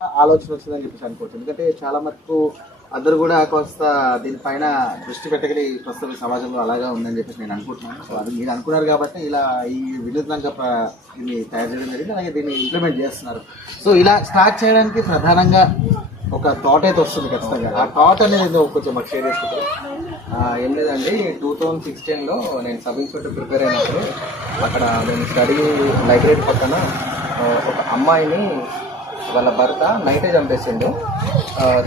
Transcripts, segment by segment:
ఆలోచన వచ్చిందని చెప్పేసి అనుకోవచ్చు. ఎందుకంటే చాలా మటుకు అందరూ కూడా కొంత దీనిపైన దృష్టి పెట్టగలి ప్రస్తుతం సమాజంలో అలాగా ఉందని చెప్పేసి నేను అనుకుంటున్నాను. సో అది మీరు అనుకున్నారు కాబట్టి ఇలా ఈ వినూత్నంగా దీన్ని తయారు చేయడం జరిగింది, అలాగే దీన్ని ఇంప్లిమెంట్ చేస్తున్నారు. సో ఇలా స్టార్ట్ చేయడానికి ప్రధానంగా ఒక థాట్ అయితే వస్తుంది ఖచ్చితంగా. ఆ థాట్ అనేది కొంచెం మాకు షేర్ చేసుకుంటారు. ఏం లేదండి, 2016లో నేను సబ్ ఇన్స్పెక్టర్ ప్రిపేర్ అయినప్పుడు అక్కడ నేను స్టడీ లైబ్రరీ పక్కన ఒక అమ్మాయిని వాళ్ళ భర్త నైటే చంపేసిండు.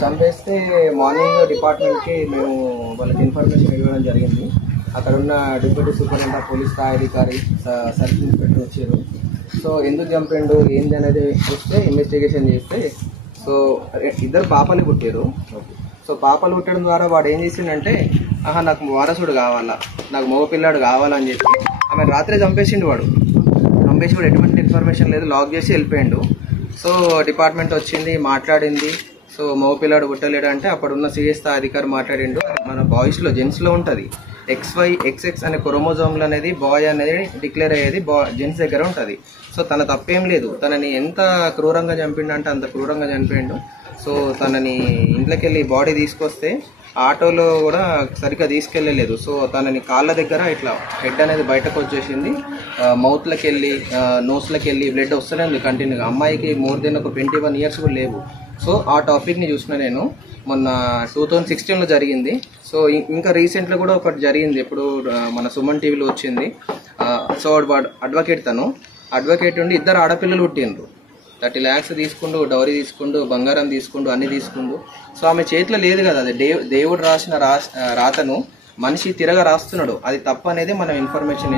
చంపేస్తే మార్నింగ్ డిపార్ట్మెంట్కి మేము వాళ్ళకి ఇన్ఫర్మేషన్ ఇవ్వడం జరిగింది. అక్కడ ఉన్న డిప్యూటీ సూపరింటెండెంట్ ఆఫ్ పోలీస్ స్థాయి అధికారి సర్కిల్ ఇన్స్పెక్టర్ వచ్చారు. సో ఎందుకు చంపిండు ఏంది అనేది వస్తే ఇన్వెస్టిగేషన్ చేస్తే సో 2 పాపలు పుట్టారు. సో పాపలు పుట్టడం ద్వారా వాడు ఏం చేసిండంటే నాకు వారసుడు కావాలా, నాకు మగ పిల్లాడు కావాలని చెప్పి ఆమె రాత్రే చంపేసిండు. వాడు ఎటువంటి ఇన్ఫర్మేషన్ లేదు, లాక్ చేసి వెళ్ళిపోయిండు. సో డిపార్ట్మెంట్ వచ్చింది, మాట్లాడింది. సో మగ పిల్లాడు పుట్టలేడు అంటే అప్పుడున్న సిఎస్ స్థాయి అధికారి మాట్లాడిండు, మన బాయ్స్లో జెంట్స్లో ఉంటుంది XY XX అనే క్రోమోజోమ్లు అనేది బాయ్ అనేది డిక్లేర్ అయ్యేది జెంట్స్ దగ్గర ఉంటుంది. సో తన తప్పేం లేదు, తనని ఎంత క్రూరంగా చంపిండు అంటే అంత క్రూరంగా చనిపోయిండు. సో తనని ఇంట్లోకి వెళ్ళి బాడీ తీసుకొస్తే ఆటోలో కూడా సరిగ్గా తీసుకెళ్ళలేదు. సో తనని కాళ్ళ దగ్గర ఇట్లా హెడ్ అనేది బయటకు వచ్చేసింది, మౌత్లోకి వెళ్ళి నోస్లోకి వెళ్ళి బ్లడ్ వస్తూనే ఉంది కంటిన్యూగా. అమ్మాయికి మోర్ దెన్ ఒక 21 ఇయర్స్ కూడా లేవు. సో ఆ టాపిక్ని చూసిన నేను మొన్న 2016లో జరిగింది. సో ఇంకా రీసెంట్గా కూడా ఒకటి జరిగింది, ఇప్పుడు మన సుమన్ టీవీలో వచ్చింది. సో వాడు అడ్వకేట్ ఉండి 2 ఆడపిల్లలు పుట్టిండ్రు. 30 lakhs తీసుకుండు, డౌరీ తీసుకుండు, బంగారం తీసుకుండు, అన్ని తీసుకుండు. సో ఆమె చేతిలో లేదు కదా, అది దేవుడు రాసిన రాతను మనిషి తిరగ రాస్తున్నాడు. అది తప్పు అనేది మనం ఇన్ఫర్మేషన్.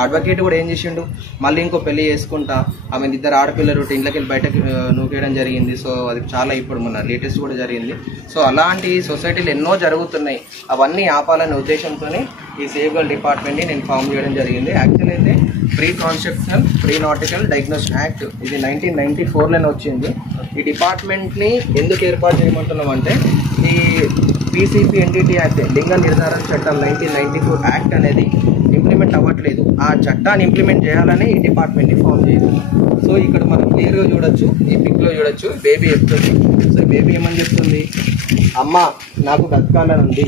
అడ్వకేట్ కూడా ఏం చేసిండు, మళ్ళీ ఇంకో పెళ్లి చేసుకుంటా ఆమె 2 ఆడపిల్లలు ఇంట్లోకి వెళ్ళి బయటకు నూకేయడం జరిగింది. సో అది చాలా ఇప్పుడు మన లేటెస్ట్ కూడా జరిగింది. సో అలాంటి సొసైటీలు ఎన్నో జరుగుతున్నాయి, అవన్నీ ఆపాలనే ఉద్దేశంతోనే ఈ సేవ్ గర్ల్ డిపార్ట్మెంట్ని నేను ఫామ్ చేయడం జరిగింది. యాక్చువల్ అయితే pre conceptional pre nautical diagnose act ఇది 1994లోనే వచ్చింది. ఈ డిపార్ట్మెంట్ని ఎందుకు ఏర్పాటు చేయమంటున్నాం అంటే ఈ PCPNDT యాక్ట్ లింగ నిర్ధారణ చట్టం 1994 యాక్ట్ అనేది ఇంప్లిమెంట్ అవ్వట్లేదు. ఆ చట్టాన్ని ఇంప్లిమెంట్ చేయాలని ఈ డిపార్ట్మెంట్ని ఫామ్ చేయాలి. సో ఇక్కడ మనం క్లియర్గా చూడొచ్చు, ఈ పిక్లో చూడొచ్చు, బేబీ చెప్తుంది. సో బేబీ ఏమని చెప్తుంది, అమ్మ నాకు బతకాలని ఉంది,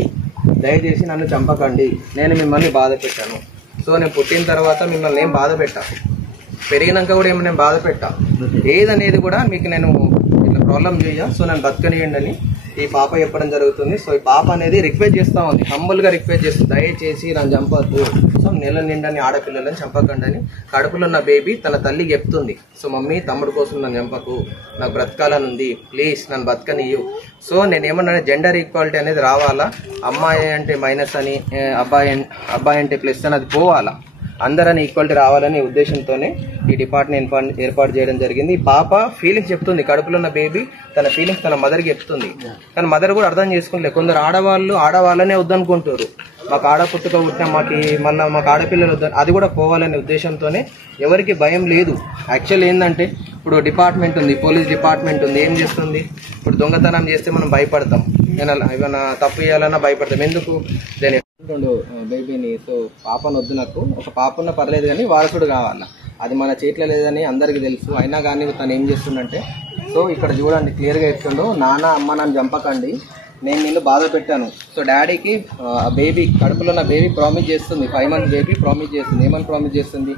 దయచేసి నన్ను చంపకండి, నేను మిమ్మల్ని బాధ పెట్టాను. సో నేను పుట్టిన తర్వాత మిమ్మల్ని ఏం బాధ పెట్టా, పెరిగినాక కూడా ఏమి నేను బాధ పెట్టా, ఏదనేది కూడా మీకు నేను ఇట్లా ప్రాబ్లం చేయ, సో నన్ను బతకనియండి అని ఈ పాప చెప్పడం జరుగుతుంది. సో ఈ పాప అనేది రిక్వెస్ట్ చేస్తూ ఉంది, హంబుల్గా రిక్వెస్ట్ చేస్తుంది, దయచేసి నన్ను చంపద్దు, సో నెల నిండని ఆడపిల్లలని చంపకండి అని. కడుపులో ఉన్న బేబీ తన తల్లి చెప్తుంది, సో మమ్మీ తమ్ముడు కోసం నన్ను చంపకు, నాకు బ్రతకాలని ఉంది, ప్లీజ్ నన్ను బతకనియ్యు. సో నేను ఏమన్నా జెండర్ ఈక్వాలిటీ అనేది రావాలా, అమ్మాయి అంటే మైనస్ అని, అబ్బాయి అంటే ప్లస్ అని అది పోవాలా, అందరని ఈక్వాలిటీ రావాలనే ఉద్దేశంతోనే ఈ డిపార్ట్మెంట్ ఏర్పాటు చేయడం జరిగింది. ఈ పాప ఫీలింగ్స్ చెప్తుంది, కడుపులో ఉన్న బేబీ తన ఫీలింగ్స్ తన మదర్కి చెప్తుంది. కానీ మదర్ కూడా అర్థం చేసుకోలేదు. కొందరు ఆడవాళ్ళనే వద్దనుకుంటారు, మాకు ఆడపుట్టుక పుట్టిన మాకు ఆడపిల్లలు వద్ద, అది కూడా పోవాలనే ఉద్దేశంతోనే ఎవరికి భయం లేదు. యాక్చువల్ ఏంటంటే ఇప్పుడు డిపార్ట్మెంట్ ఉంది, పోలీస్ డిపార్ట్మెంట్ ఉంది, ఏం చేస్తుంది, ఇప్పుడు దొంగతనం చేస్తే మనం భయపడతాం, ఏమైనా తప్పు చేయాలన్నా భయపడతాం. ఎందుకు నేను బేబీని, సో పాపను వద్దు, నాకు ఒక పాప ఉన్న పర్లేదు కానీ వారసుడు కావాలా, అది మన చేతిలో లేదని అందరికీ తెలుసు. అయినా కానీ తను ఏం చేస్తుందంటే, సో ఇక్కడ చూడండి క్లియర్గా చెప్తుండో, నాన్న అమ్మ నన్ను చంపకండి, నేను నిన్ను బాధ పెట్టాను. సో డాడీకి బేబీ కడుపులో ఉన్న బేబీ ప్రామిస్ చేస్తుంది, 5 months బేబీ ప్రామిస్ చేస్తుంది. ఏమని ప్రామిస్ చేస్తుంది,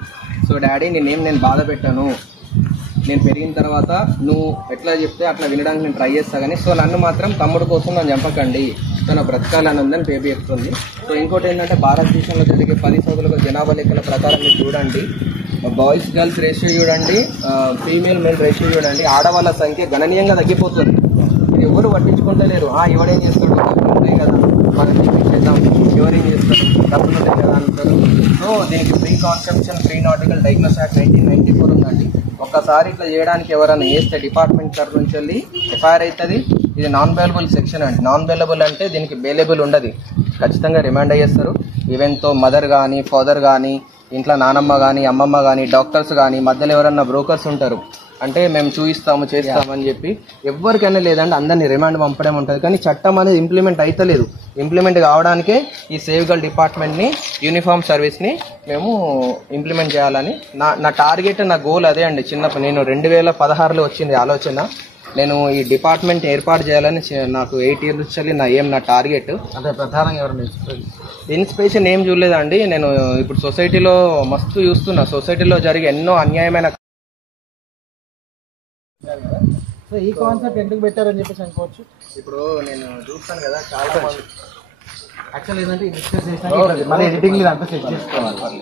సో డాడీ నేను బాధ పెట్టాను, నేను పెరిగిన తర్వాత నువ్వు ఎట్లా చెప్తే అట్లా వినడానికి నేను ట్రై చేస్తా కానీ, సో నన్ను మాత్రం తమ్ముడు కోసం నన్ను చంపకండి, తన బ్రతకాలని ఉందని బేబీ చెప్తుంది. సో ఇంకోటి ఏంటంటే భారతదేశంలో జరిగే 10 సంవత్సరాల జనాభా లెక్కల ప్రకారం మీరు చూడండి, బాయ్స్ గర్ల్స్ రేషియో చూడండి, ఫీమేల్ మేల్ రేషియో చూడండి, ఆడవాళ్ళ సంఖ్య గణనీయంగా తగ్గిపోతుంది. ఎవరు పట్టించుకుంటలేరు, ఎవడేం చేస్తాడు, డబ్బులు ఉంటాయి కదా మనం చేద్దాం, ఎవరేం చేస్తాడు, డబ్బులు ఉంటాయి కదా అంటారు. సో దీనికి pre conception pre nautical diagnose act 1994 ఉందండి. ఒక్కసారి ఇట్లా చేయడానికి ఎవరైనా చేస్తే డిపార్ట్మెంట్ తరఫు నుంచి వెళ్ళి ఎఫ్ఐఆర్ అవుతుంది. ఇది నాన్ బెయిలబుల్ సెక్షన్ అండి. నాన్ బెయిలబుల్ అంటే దీనికి బెయిలబుల్ ఉండదు, ఖచ్చితంగా రిమాండ్ అయ్యేస్తారు. ఈవెన్తో మదర్ కానీ ఫాదర్ కానీ ఇంట్లో నానమ్మ కానీ అమ్మమ్మ కానీ డాక్టర్స్ కానీ మధ్యలో ఎవరన్నా బ్రోకర్స్ ఉంటారు, అంటే మేము చూయిస్తాము చేస్తామని చెప్పి ఎవరికైనా లేదంటే అందరినీ రిమాండ్ పంపడం ఉంటుంది. కానీ చట్టం అనేది ఇంప్లిమెంట్ అవుతలేదు. ఇంప్లిమెంట్ కావడానికే ఈ సేవ్ గర్ల్ డిపార్ట్మెంట్ని యూనిఫామ్ సర్వీస్ని మేము ఇంప్లిమెంట్ చేయాలని నా టార్గెట్, నా గోల్ అదే అండి. చిన్నప్పుడు నేను 2016లో వచ్చింది ఆలోచన. నేను ఈ డిపార్ట్మెంట్ ఏర్పాటు చేయాలని నాకు 8 years నుంచి నా టార్గెట్. అంటే ప్రధానంగా ఎవరైనా ఇన్స్పిరేషన్ ఏం చూడలేదండి. నేను ఇప్పుడు సొసైటీలో మస్తు చూస్తున్నా, సొసైటీలో జరిగే ఎన్నో అన్యాయమైన. సో ఈ కాన్సెప్ట్ ఎందుకు పెట్టారని చెప్పేసి అనుకోవచ్చు. ఇప్పుడు నేను చూస్తాను కదా చాలా యాక్చువల్ ఏంటంటే ఎడిటింగ్ అంతా సెట్ చేసుకోవాలి.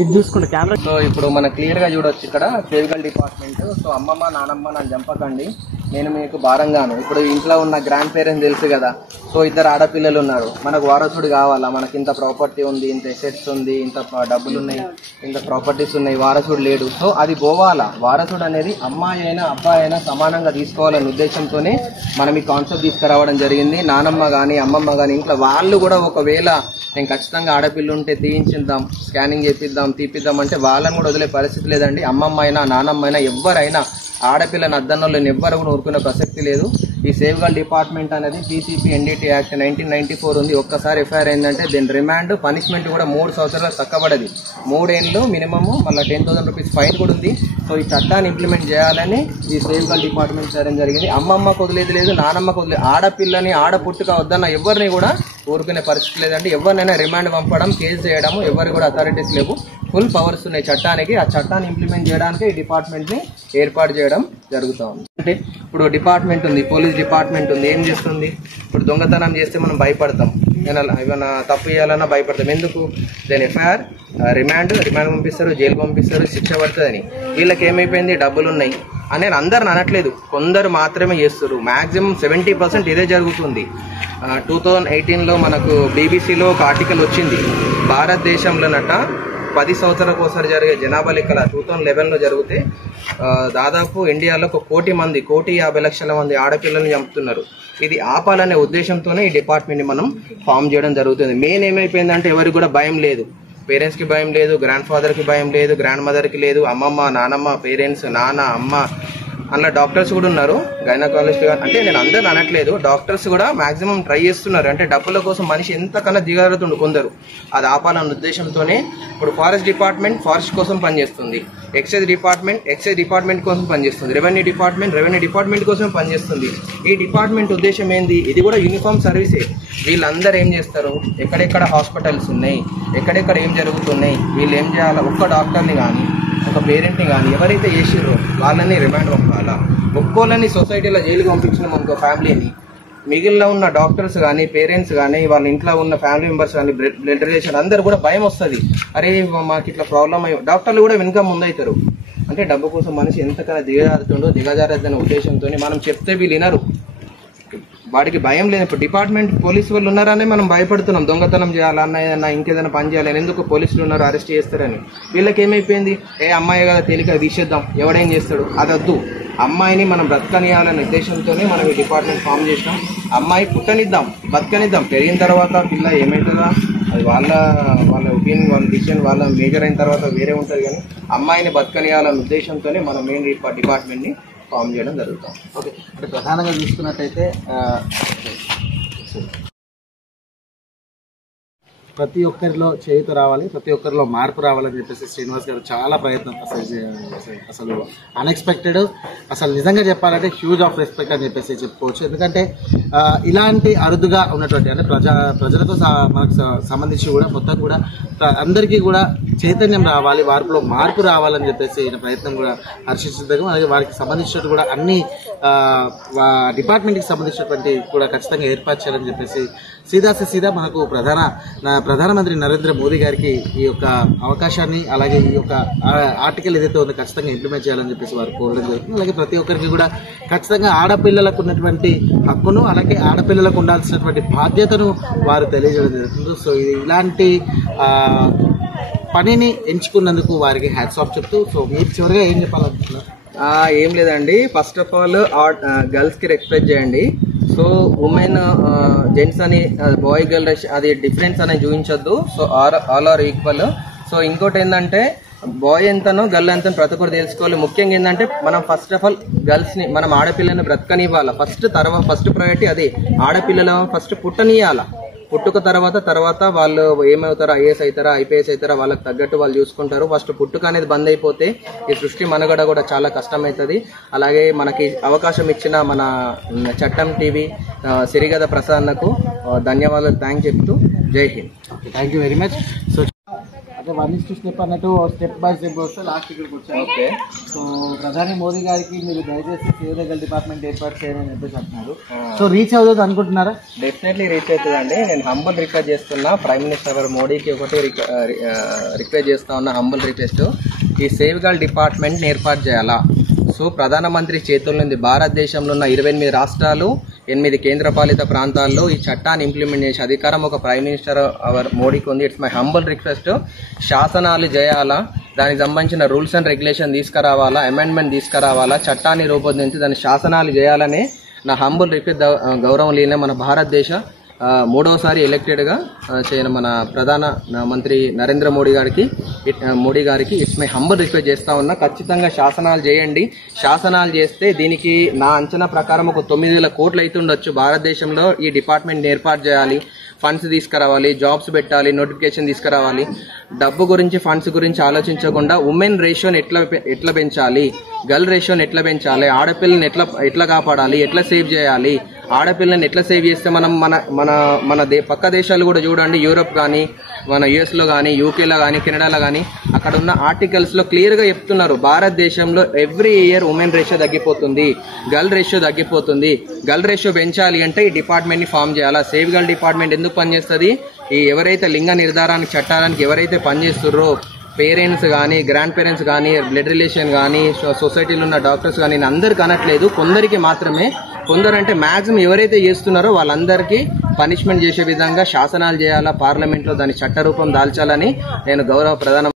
ఇది చూసుకుంటే కెమెరా. సో ఇప్పుడు మనం క్లియర్ గా చూడొచ్చు ఇక్కడ సేవికల్ డిపార్ట్మెంట్. సో అమ్మమ్మ నానమ్మ నన్ను చంపకండి, నేను మీకు భారంగాను. ఇప్పుడు ఇంట్లో ఉన్న గ్రాండ్ పేరెంట్స్ తెలుసు కదా. సో 2 ఆడపిల్లలు ఉన్నారు, మనకు వారసుడు కావాలా, మనకి ఇంత ప్రాపర్టీ ఉంది, ఇంత ఎసెట్స్ ఉంది, ఇంత డబ్బులు ఉన్నాయి, ఇంత ప్రాపర్టీస్ ఉన్నాయి, వారసుడు లేడు. సో అది పోవాలా. వారసుడు అనేది అమ్మాయి అయినా అబ్బాయి అయినా సమానంగా తీసుకోవాలనే ఉద్దేశంతోనే మనం ఈ కాన్సెప్ట్ తీసుకురావడం జరిగింది. నానమ్మ కానీ అమ్మమ్మ కానీ ఇంట్లో వాళ్ళు కూడా ఒకవేళ నేను ఖచ్చితంగా ఆడపిల్ల ఉంటే తీయించిద్దాం, స్కానింగ్ చేపిద్దాం, తీపిద్దాం అంటే వాళ్ళని కూడా వదిలే పరిస్థితి లేదండి. అమ్మమ్మ అయినా నానమ్మ అయినా ఎవరైనా ఆడపిల్లని అద్దన్నోళ్ళని ఎవ్వరు కూడా ఊరుకునే ప్రసక్తి లేదు. ఈ సేవ్గల్ డిపార్ట్మెంట్ అనేది పీసీపీ ఎన్డీటీ యాక్ట్ 1994 ఉంది. ఒక్కసారి ఎఫ్ఐఆర్ అయిందంటే దీని రిమాండ్ పనిష్మెంట్ కూడా 3 సంవత్సరాలు తక్కబడది, 3 ఏళ్ళు మినిమమ్, మళ్ళీ 10,000 రూపీస్ ఫైన్ కూడా ఉంది. సో ఈ చట్టాన్ని ఇంప్లిమెంట్ చేయాలని ఈ సేవ్గల్ డిపార్ట్మెంట్ చేయడం జరిగింది. అమ్మమ్మకు వదిలేదు లేదు, నానమ్మకు వదిలేదు, ఆడపిల్లని ఆడపుట్టుక వద్దన్న ఎవరిని కూడా ఊరుకునే పరిస్థితి లేదండి. ఎవరినైనా రిమాండ్ పంపడం, కేసు చేయడము ఎవరు కూడా అథారిటీస్ లేవు. ఫుల్ పవర్స్ ఉన్నాయి చట్టానికి. ఆ చట్టాన్ని ఇంప్లిమెంట్ చేయడానికి ఈ డిపార్ట్మెంట్ ని ఏర్పాటు చేయడం జరుగుతూ ఉంది. అంటే ఇప్పుడు డిపార్ట్మెంట్ ఉంది, పోలీస్ డిపార్ట్మెంట్ ఉంది, ఏం చేస్తుంది? ఇప్పుడు దొంగతనం చేస్తే మనం భయపడతాం, ఏమైనా తప్పు చేయాలన్నా భయపడతాం. ఎందుకు? దాని ఎఫ్ఐఆర్, రిమాండ్ పంపిస్తారు, జైలు పంపిస్తారు, శిక్ష పడుతుందని. వీళ్ళకి ఏమైపోయింది? డబ్బులు ఉన్నాయి అని నేను అందరిని అనట్లేదు, కొందరు మాత్రమే చేస్తారు. మాక్సిమం 70% ఇదే జరుగుతుంది. 2018లో మనకు బీబీసీలో ఒక ఆర్టికల్ వచ్చింది, భారతదేశంలోనట 10 సంవత్సరాలకు ఒకసారి జరిగే జనాభా లెక్కల 2011లో జరిగితే దాదాపు ఇండియాలో 1 కోటి మంది, 1,50,00,000 మంది ఆడపిల్లల్ని చంపుతున్నారు. ఇది ఆపాలనే ఉద్దేశంతోనే ఈ డిపార్ట్మెంట్ని మనం ఫామ్ చేయడం జరుగుతుంది. మెయిన్ ఏమైపోయిందంటే ఎవరికి కూడా భయం లేదు. పేరెంట్స్కి భయం లేదు, గ్రాండ్ ఫాదర్కి భయం లేదు, గ్రాండ్ మదర్కి లేదు, అమ్మమ్మ నానమ్మ, పేరెంట్స్, నాన్న, అమ్మ, అందులో డాక్టర్స్ కూడా ఉన్నారు, గైనకాలజిస్ట్. అంటే నేను అందరిని అనట్లేదు, డాక్టర్స్ కూడా మాక్సిమం ట్రై చేస్తున్నారు. అంటే డబ్బుల కోసం మనిషి ఎంతకన్నా దిగజారుతుండు కొందరు. అది ఆపాలన్న ఉద్దేశంతోనే ఇప్పుడు ఫారెస్ట్ డిపార్ట్మెంట్ ఫారెస్ట్ కోసం పనిచేస్తుంది, ఎక్సైజ్ డిపార్ట్మెంట్ కోసం పనిచేస్తుంది, రెవెన్యూ డిపార్ట్మెంట్ కోసం పనిచేస్తుంది. ఈ డిపార్ట్మెంట్ ఉద్దేశం ఏంది? ఇది కూడా యూనిఫామ్ సర్వీసే. వీళ్ళందరూ ఏం చేస్తారు? ఎక్కడెక్కడ హాస్పిటల్స్ ఉన్నాయి, ఎక్కడెక్కడ ఏం జరుగుతున్నాయి, వీళ్ళు ఏం చేయాలా? ఒక్క డాక్టర్ని కానీ ఒక పేరెంట్ని కానీ ఎవరైతే చేసిర్రో వాళ్ళని రిమాండ్ పంపాలా. ఒక్కోళ్ళని సొసైటీలో జైలుకి పంపించినాం అనుకో ఫ్యామిలీని, మిగిలిన ఉన్న డాక్టర్స్ కానీ పేరెంట్స్ కానీ వాళ్ళ ఇంట్లో ఉన్న ఫ్యామిలీ మెంబర్స్ కానీ బ్లడ్ రిలేషన్ అందరూ కూడా భయం వస్తుంది. అరే మాకు ఇట్లా ప్రాబ్లం అయ్యి డాక్టర్లు కూడా వెనుక ముందవుతారు. అంటే డబ్బు కోసం మనిషి ఎంతకన్నా దిగజారద్దనే ఉద్దేశంతో మనం చెప్తే వీళ్ళు వినరు, వాడికి భయం లేదు. ఇప్పుడు డిపార్ట్మెంట్ పోలీసు వాళ్ళు ఉన్నారనే మనం భయపడుతున్నాం, దొంగతనం చేయాలన్నా ఏదన్నా ఇంకేదైనా పని చేయాలని. ఎందుకు? పోలీసులు ఉన్నారు, అరెస్ట్ చేస్తారని. వీళ్ళకి ఏమైపోయింది? అమ్మాయి కదా తేలిక తీసేద్దాం, ఎవడేం చేస్తాడు, అదొద్దు. అమ్మాయిని మనం బ్రతకనియాలనే ఉద్దేశంతోనే మనం ఈ డిపార్ట్మెంట్ ఫామ్ చేసినాం. అమ్మాయి పుట్టనిద్దాం, బతకనిద్దాం, పెరిగిన తర్వాత పిల్ల ఏమవుతుందా అది వాళ్ళ ఒపీనియన్, వాళ్ళ డిసిషన్, వాళ్ళ మేజర్ అయిన తర్వాత వేరే ఉంటుంది. కానీ అమ్మాయిని బతకనియాలనే ఉద్దేశంతోనే మనం మెయిన్ డిపార్ట్మెంట్ని ఫామ్ చేయడం జరుగుతాం. ఓకే, అంటే ప్రధానంగా చూసుకున్నట్టయితే ప్రతి ఒక్కరిలో చేయూత రావాలి, ప్రతి ఒక్కరిలో మార్పు రావాలని చెప్పేసి శ్రీనివాస్ గారు చాలా ప్రయత్నం అసలు అన్ఎక్స్పెక్టెడ్, అసలు నిజంగా చెప్పాలంటే హ్యూజ్ ఆఫ్ రెస్పెక్ట్ అని చెప్పేసి చెప్పుకోవచ్చు. ఎందుకంటే ఇలాంటి అరుదుగా ఉన్నటువంటి అంటే ప్రజలకు మనకు సంబంధించి కూడా మొత్తం కూడా అందరికీ కూడా చైతన్యం రావాలి, వారిలో మార్పు రావాలని చెప్పేసి ఈయన ప్రయత్నం కూడా హర్షించదగ్గం. అలాగే వారికి సంబంధించినట్టు కూడా అన్ని డిపార్ట్మెంట్కి సంబంధించినటువంటి కూడా ఖచ్చితంగా ఏర్పాటు చేయాలని చెప్పేసి సీదా మనకు ప్రధానమంత్రి నరేంద్ర మోదీ గారికి ఈ యొక్క అవకాశాన్ని, అలాగే ఈ యొక్క ఆర్టికల్ ఏదైతే ఉందో ఖచ్చితంగా ఇంప్లిమెంట్ చేయాలని చెప్పేసి వారు కోరడం జరుగుతుంది. అలాగే ప్రతి ఒక్కరికి కూడా ఖచ్చితంగా ఆడపిల్లలకు ఉన్నటువంటి హక్కును, అలాగే ఆడపిల్లలకు ఉండాల్సినటువంటి బాధ్యతను వారు తెలియజేయడం జరుగుతుంది. సో ఇది ఇలాంటి పనిని ఎంచుకున్నందుకు వారికి హ్యాట్స్ ఆఫ్ చెప్తూ, సో మీరు చివరిగా ఏం చెప్పాలనుకుంటున్నారు? ఏం లేదండి, ఫస్ట్ ఆఫ్ ఆల్ గర్ల్స్కి రెస్పెక్ట్ చేయండి. సో ఉమెన్ జెంట్స్ అని బాయ్ గర్ల్ అది డిఫరెన్స్ అనేది చూపించొద్దు. So all are equal. So ఇంకోటి ఏంటంటే బాయ్ ఎంతనో గర్ల్ ఎంతనో ప్రతి ఒక్కరు తెలుసుకోవాలి. ముఖ్యంగా ఏంటంటే మనం ఫస్ట్ ఆఫ్ ఆల్ గర్ల్స్ని, మనం ఆడపిల్లని బ్రతకనివ్వాలి ఫస్ట్ ప్రయారిటీ అదే. ఆడపిల్లల ఫస్ట్ పుట్టనియాల, పుట్టుక తర్వాత వాళ్ళు ఏమవుతారో, ఐఏఎస్ అవుతారా, ఐపీఎస్ అవుతారా, వాళ్ళకి తగ్గట్టు వాళ్ళు చూసుకుంటారు. ఫస్ట్ పుట్టుక అనేది బంద్ అయిపోతే ఈ సృష్టి మనుగడ కూడా చాలా కష్టమవుతుంది. అలాగే మనకి అవకాశం ఇచ్చిన మన చట్టం టీవీ సిరిగద ప్రసాద్కు ధన్యవాదాలు, థ్యాంక్ చెప్తూ జై Hind. Thank you very much. So అంటే 1 స్టెప్ అన్నట్టు స్టెప్ బై స్టెప్ వస్తే లాస్ట్ ఇక్కడికి వచ్చాను. ఓకే. సో ప్రధాని మోదీ గారికి మీరు దయచేసి సేవ్ ద గర్ల్ డిపార్ట్మెంట్ ఏర్పాటు చేయమని చెప్పేసి అంటున్నారు. సో రీచ్ అవుతుంది అనుకుంటున్నారా? డెఫినెట్లీ రీచ్ అవుతుందండి. నేను హంబుల్ రిక్వెస్ట్ చేస్తున్నా ప్రైమ్ మినిస్టర్ గారు మోడీకి ఒకటి రిక్వెస్ట్ చేస్తా ఉన్నా, హంబుల్ రిక్వెస్ట్, ఈ సేవ్ గర్ల్ డిపార్ట్మెంట్ని ఏర్పాటు చేయాలా. సో ప్రధానమంత్రి చేతుల్లో ఉంది. భారతదేశంలో ఉన్న 28 రాష్ట్రాలు, 8 కేంద్రపాలిత ప్రాంతాల్లో ఈ చట్టాన్ని ఇంప్లిమెంట్ చేసే అధికారం ఒక ప్రైమ్ మినిస్టర్ అవర్ మోడీకి ఉంది. It's my humble request. శాసనాలు చేయాలా, దానికి సంబంధించిన రూల్స్ అండ్ రెగ్యులేషన్ తీసుకురావాలా, అమెండ్మెంట్ తీసుకురావాలా, చట్టాన్ని రూపొందించి దాని శాసనాలు చేయాలనే నా హంబుల్ రిక్వెస్ట్. గౌరవం లేని మన భారతదేశ 3వసారి ఎలక్టెడ్గా చేయన మన ప్రధాన మంత్రి నరేంద్ర మోడీ గారికి ఇట్స్ మై హంబుల్ రిక్వెస్ట్ చేస్తా ఉన్నా. ఖచ్చితంగా శాసనాలు చేయండి. శాసనాలు చేస్తే దీనికి నా అంచనా ప్రకారం ఒక 9,000 కోట్లు అవుతుండొచ్చు. భారతదేశంలో ఈ డిపార్ట్మెంట్ ఏర్పాటు చేయాలి, ఫండ్స్ తీసుకురావాలి, జాబ్స్ పెట్టాలి, నోటిఫికేషన్ తీసుకురావాలి. డబ్బు గురించి, ఫండ్స్ గురించి ఆలోచించకుండా ఉమెన్ రేషియోని ఎట్లా పెంచాలి, గర్ల్ రేషియోని ఎట్లా పెంచాలి, ఆడపిల్లని ఎట్లా కాపాడాలి, ఎట్లా సేవ్ చేయాలి, ఆడపిల్లని ఎట్లా సేవ్ చేస్తే మనం మన పక్క దేశాలు కూడా చూడండి, యూరోప్ కానీ, మన యుఎస్లో కానీ, యూకేలో కానీ, కెనడాలో కానీ, అక్కడ ఉన్న ఆర్టికల్స్లో క్లియర్గా చెప్తున్నారు భారతదేశంలో ఎవ్రీ ఇయర్ ఉమెన్ రేషియో తగ్గిపోతుంది, గర్ల్ రేషియో తగ్గిపోతుంది. గర్ల్ రేషియో పెంచాలి అంటే ఈ డిపార్ట్మెంట్ని ఫామ్ చేయాలా. సేవ్ గర్ల్ డిపార్ట్మెంట్ ఎందుకు పనిచేస్తుంది? ఈ ఎవరైతే లింగ నిర్ధారానికి చట్టానికి ఎవరైతే పనిచేస్తున్నారో పేరెంట్స్ కానీ, గ్రాండ్ పేరెంట్స్ కానీ, బ్లడ్ రిలేషన్ కానీ, సొసైటీలో ఉన్న డాక్టర్స్ కానీ, నేను అందరికి అనట్లేదు, కొందరికి మాత్రమే. కొందరంటే మ్యాక్సిమం ఎవరైతే చేస్తున్నారో వాళ్ళందరికీ పనిష్మెంట్ చేసే విధంగా శాసనాలు చేయాలా, పార్లమెంట్లో దాని చట్టరూపం దాల్చాలని నేను గౌరవ ప్రధాన